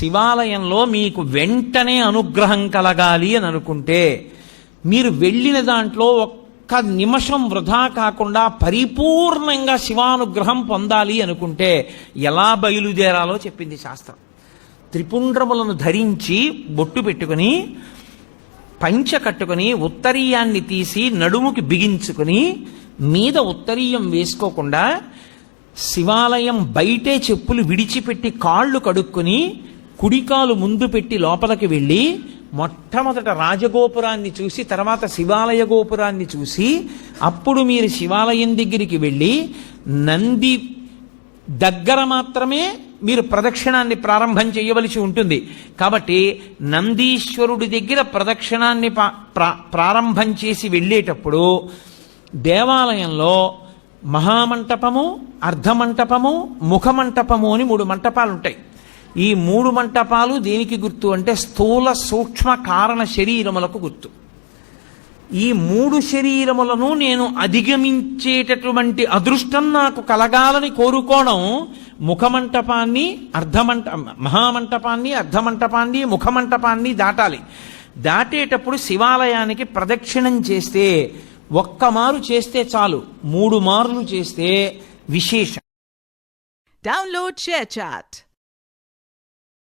శివాలయంలో మీకు వెంటనే అనుగ్రహం కలగాలి అని అనుకుంటే మీరు వెళ్ళిన దాంట్లో ఒక్క నిమిషం వృధా కాకుండా పరిపూర్ణంగా శివానుగ్రహం పొందాలి అనుకుంటే ఎలా బయలుదేరాలో చెప్పింది శాస్త్రం. త్రిపుండ్రములను ధరించి బొట్టు పెట్టుకుని పంచ కట్టుకుని ఉత్తరీయాన్ని తీసి నడుముకి బిగించుకుని మీద ఉత్తరీయం వేసుకోకుండా శివాలయం బయటే చెప్పులు విడిచిపెట్టి కాళ్ళు కడుక్కుని కుడికాలు ముందు పెట్టి లోపలికి వెళ్ళి మొట్టమొదట రాజగోపురాన్ని చూసి తర్వాత శివాలయ గోపురాన్ని చూసి అప్పుడు మీరు శివాలయం దగ్గరికి వెళ్ళి నంది దగ్గర మాత్రమే మీరు ప్రదక్షిణాన్ని ప్రారంభం చేయవలసి ఉంటుంది. కాబట్టి నందీశ్వరుడి దగ్గర ప్రదక్షిణాన్ని ప్రారంభం చేసి వెళ్ళేటప్పుడు దేవాలయంలో మహామంటపము, అర్ధమంటపము, ముఖమంటపము అని 3 మంటపాలు ఉంటాయి. ఈ 3 మంటపాలు దేనికి గుర్తు అంటే స్థూల సూక్ష్మ కారణ శరీరములకు గుర్తు. ఈ 3 శరీరములను నేను అధిగమించేటటువంటి అదృష్టం నాకు కలగాలని కోరుకోవడం ముఖమంటపాన్ని మహామంటపాన్ని, అర్ధమంటపాన్ని, ముఖమంటపాన్ని దాటాలి. దాటేటప్పుడు శివాలయానికి ప్రదక్షిణం చేస్తే ఒక్క మారు చేస్తే చాలు, 3 మార్లు చేస్తే విశేషం. Download ShareChat.